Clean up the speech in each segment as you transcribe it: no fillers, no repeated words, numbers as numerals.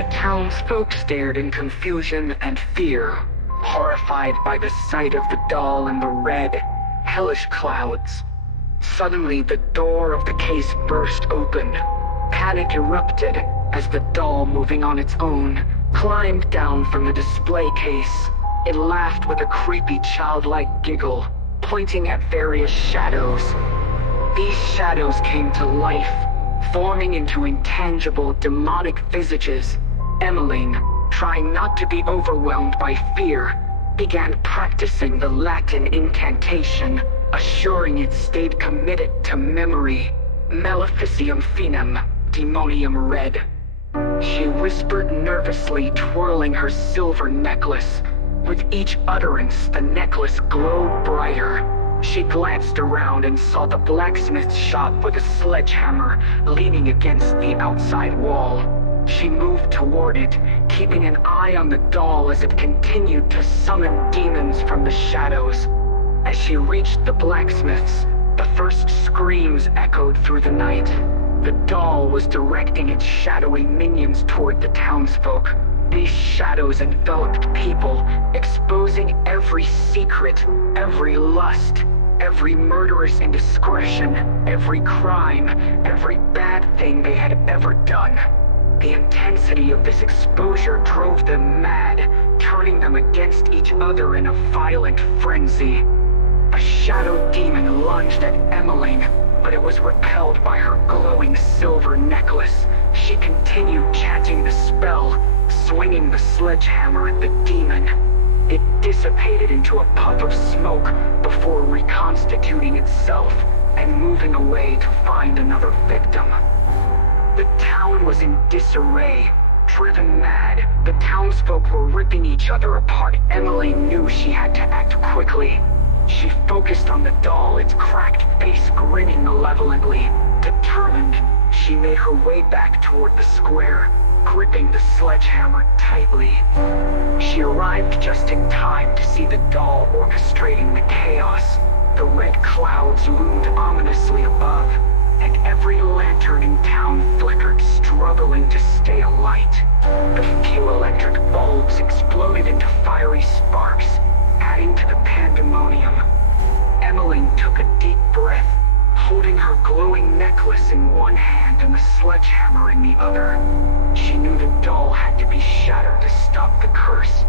The townsfolk stared in confusion and fear, horrified by the sight of the doll in the red, hellish clouds. Suddenly, the door of the case burst open. Panic erupted as the doll, moving on its own, climbed down from the display case. It laughed with a creepy childlike giggle, pointing at various shadows. These shadows came to life, forming into intangible, demonic visages. Emmeline, trying not to be overwhelmed by fear, began practicing the Latin incantation, assuring it stayed committed to memory. Maleficium finem, demonium red. She whispered nervously, twirling her silver necklace. With each utterance, the necklace glowed brighter. She glanced around and saw the blacksmith's shop with a sledgehammer leaning against the outside wall. She moved toward it, keeping an eye on the doll as it continued to summon demons from the shadows. As she reached the blacksmith's, the first screams echoed through the night. The doll was directing its shadowy minions toward the townsfolk. These shadows enveloped people, exposing every secret, every lust, every murderous indiscretion, every crime, every bad thing they had ever done. The intensity of this exposure drove them mad, turning them against each other in a violent frenzy. A shadow demon lunged at Emmeline, but it was repelled by her glowing silver necklace. She continued chanting the spell, swinging the sledgehammer at the demon. It dissipated into a puff of smoke before reconstituting itself and moving away to find another victim. The town was in disarray, driven mad. The townsfolk were ripping each other apart. Emily knew she had to act quickly. She focused on the doll, its cracked face grinning malevolently. Determined, she made her way back toward the square, gripping the sledgehammer tightly. She arrived just in time to see the doll orchestrating the chaos. The red clouds loomed ominously above, and every lantern in town flickered, struggling to stay alight. The few electric bulbs exploded into fiery sparks, adding to the pandemonium. Emmeline took a deep breath, holding her glowing necklace in one hand and the sledgehammer in the other. She knew the doll had to be shattered to stop the curse.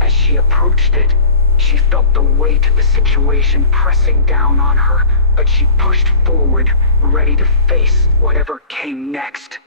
As she approached it, she felt the weight of the situation pressing down on her, but she pushed forward, ready to face whatever came next.